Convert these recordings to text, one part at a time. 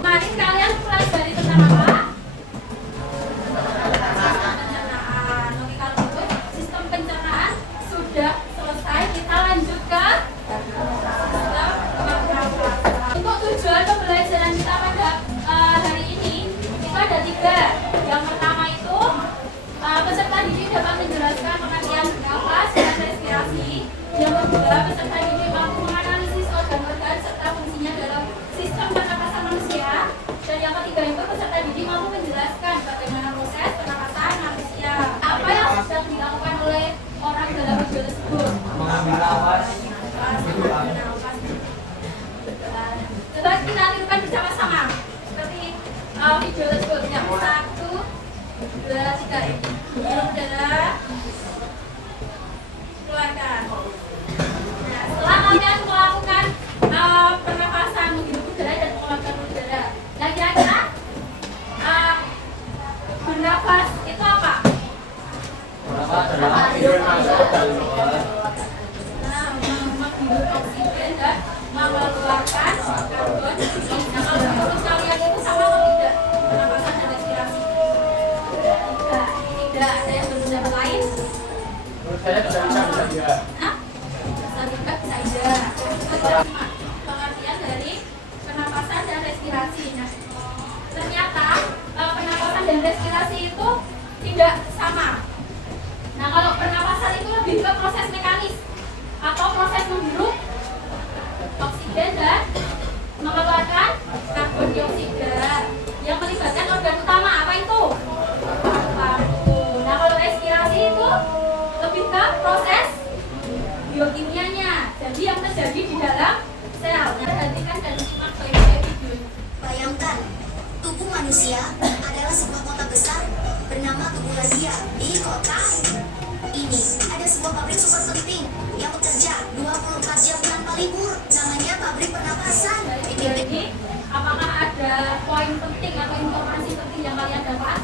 Kemarin kalian pelajari tentang apa? Pencernaan. Oke, kalau gitu sistem pencernaan sudah selesai. Kita lanjut ke sistem pernapasan. Untuk tujuan pembelajaran kita pada hari ini itu ada 3. Yang pertama itu peserta didik dapat menjelaskan pengertian bernafas dan respirasi. Yang kedua, peserta didik mampu menganalisis organ-organ serta fungsinya dalam sistem pernapasan manusia. Dan yang ketiga itu peserta didik mampu menjelaskan bagaimana proses pernapasan manusia. Apa yang sedang dilakukan oleh orang dalam video tersebut? Mengambil nafas. Coba kita tirukan bersama-sama seperti video tersebut. Yang 1, 2, 3 ini. Hirup udara, keluarkan. Nah, setelah kalian melakukan pernapasan menghirup udara dan mengeluarkan udara, nah kira-kira bernafas itu apa? Bernafas adalah hidup masuk dan keluar. Nah, menghirup oksigen dan mengeluarkan karbon. Nah, kalau menurut kalian itu sama atau tidak? Pernapasan dan respirasi. Tidak ada yang berpendapat lain. Menurut saya bisa juga. Nah, bisa saja. Pengertian dari pernapasan dan respirasi. Nah, ternyata pernapasan dan respirasi itu tidak sama. Nah, kalau pernapasan itu lebih ke proses mekanis atau proses menghirup oksigen dan mengeluarkan karbon dioksida yang melibatkan organ utama. Apa itu? Paru-paru. Nah, kalau respirasi itu lebih ke proses biokimianya, jadi yang terjadi di dalam sel. Nah, perhatikan dan simak baik-baik video. Bayangkan, tubuh manusia adalah sebuah kota besar bernama Tubuh Razia. Di kota ini ada sebuah pabrik super penting yang bekerja 24 jam tanpa libur. Namanya pabrik pernapasan. Jadi, apakah ada poin penting atau informasi penting yang kalian dapat?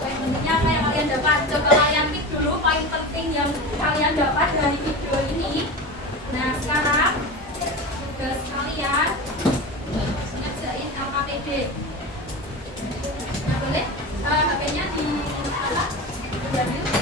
Poin pentingnya apa yang kalian dapat? Coba kalian keep dulu poin penting yang kalian dapat dari video ini. Nah, sekarang tugas kalian ngerjain LKPD. Nah, boleh HP-nya di apa? Diambil.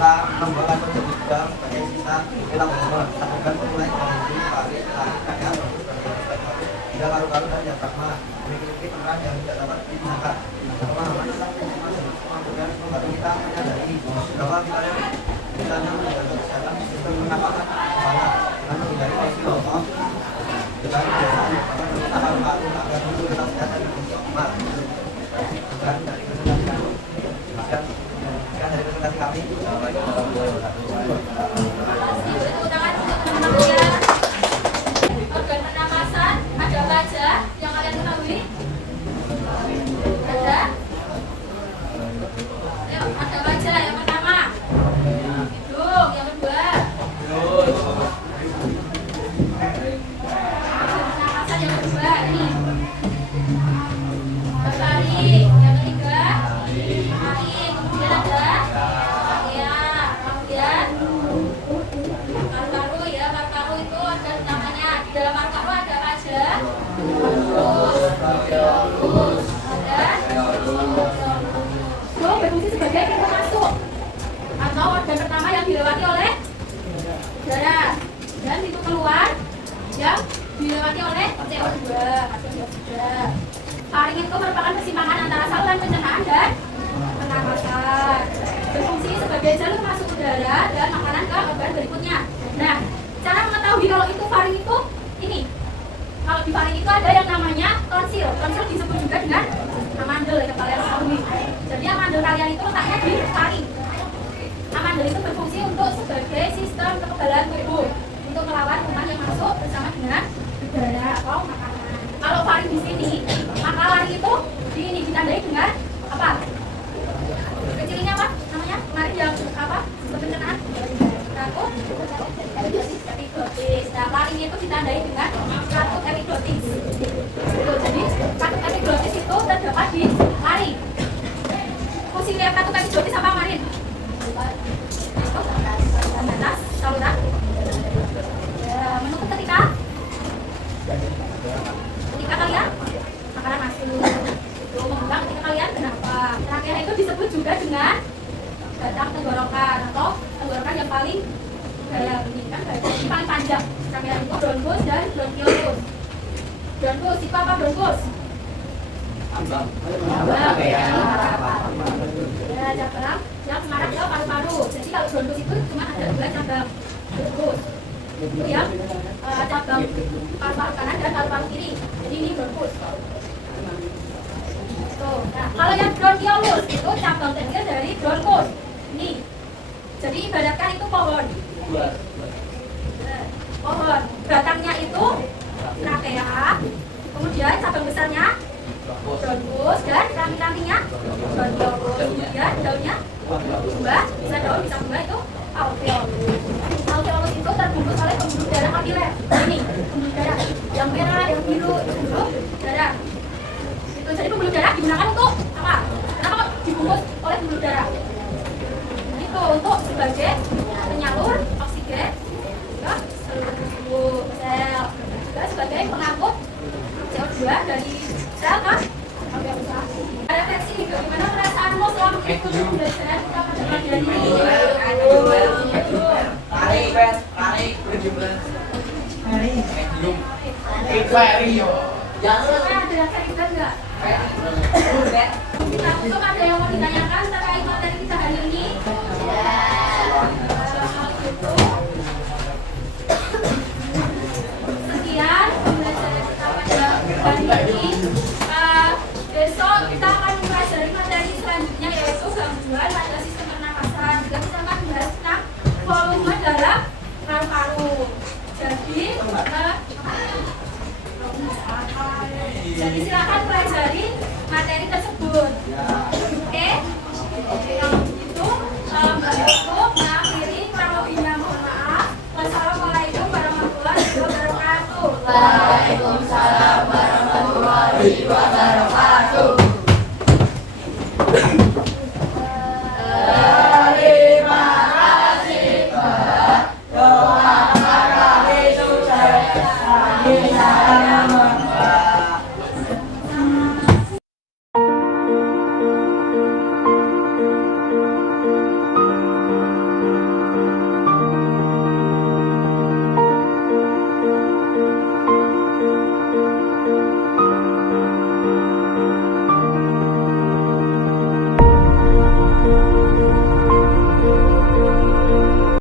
serta membuat juga sebagai sisa kita melakukan pemulai dari tidak paru-paru dan diafragma memiliki peran yang tidak dapat digunakan. Pemahaman tentang kemampuan membantu kita menyadari bahwa kita misalnya menjaga kesehatan sistem pernapasan kepala dan menghindari kondisi lolos dengan kebiasaan kita paru-paru agar tubuh tetap sehat dan optimal. Dan dari kesehatan Tepuk tangan untuk teman-teman ya. Organ pernapasan ada apa aja yang kalian ketahui? Ada? Ayo, ada apa aja? Yang pertama hidung, yang kedua pernapasan, yang kedua ini tarik, yang ketiga tarik, kemudian ada ya, kemudian paru-paru ya, paru-paru itu organ utamanya. Di dalam paru-paru ada apa aja? Terus ada berfungsi sebagai pintu masuk atau organ pertama yang dilewati oleh udara, dan pintu keluar yang dilewati oleh CO2 atau dioksida. Faring itu merupakan kesimpangan antara saluran pencernaan dan pernapasan. Berfungsi sebagai jalur masuk udara dan makanan ke organ berikutnya. Nah, cara mengetahui kalau itu faring itu ini. Kalau di faring itu ada yang namanya tonsil. Tonsil disebut juga dengan amandel yang kalian ketahui. Jadi amandel kalian itu letaknya di faring. Amandel itu berfungsi untuk sebagai sistem kekebalan tubuh untuk melawan kuman yang masuk bersama dengan udara atau makanan. Kalau faring di sini, maka faring itu di ini ditandai dengan apa? Kecilnya apa? Namanya kemarin yang apa? Sistem pencernaan. Ratu epiglotis. Nah, faring itu ditandai dengan ratu epiglotis. Jadi ratu epiglotis itu terdapat di faring. Fungsi ratu epiglotis apa kemarin? Batas saluran. Ya, menutup ketika kalian makanan masuk. Itu membuang ketika kalian kenapa? Terakhir itu disebut juga dengan batang tenggorokan atau tenggorokan yang paling dalam ini kan yang paling panjang. Terakhir itu bronkus dan bronkiolus. Bronkus itu apa bronkus? Ya, cabang yang mengarah ke paru-paru. Jadi kalau bronkus itu cuma ada 2 cabang. Bronkus itu yang cabang paru-paru kanan dan paru-paru kiri. Jadi ini bronkus. Nah, kalau yang bronkiolus itu cabang kecil dari bronkus. Ini. Jadi ibaratkan itu pohon. Pohon. Batangnya itu trakea. Kemudian cabang besarnya bronkus dan ranting-rantingnya bronkiolus. Kemudian daunnya buah, bisa daun, bisa buah itu alveolus. Alveolus itu terbungkus oleh pembuluh darah kapiler. Ini pembuluh darah yang merah, yang biru itu pembuluh darah. Itu jadi pembuluh darah digunakan untuk apa? Kenapa kok dibungkus oleh pembuluh darah? Itu untuk sebagai penyalur oksigen ke seluruh tubuh sel, juga sebagai pengangkut CO2 dari sel ke alveolus. Refleksi, bagaimana perasaanmu selama mengikuti pembelajaran kita pada pelajaran ini? Ada cerita enggak? Kita tutup, ada yang mau ditanyakan terkait materi kita hari ini? Sekian pembelajaran kita pada hari ini. Besok kita akan mempelajari materi selanjutnya yaitu gangguan pada sistem pernapasan. Juga kita akan membahas tentang volume dalam paru-paru. Jadi silakan pelajari materi tersebut. Oke? Kalau begitu, Mbak Yoko mengakhiri, kurang lebihnya mohon maaf. Wassalamualaikum warahmatullahi wabarakatuh.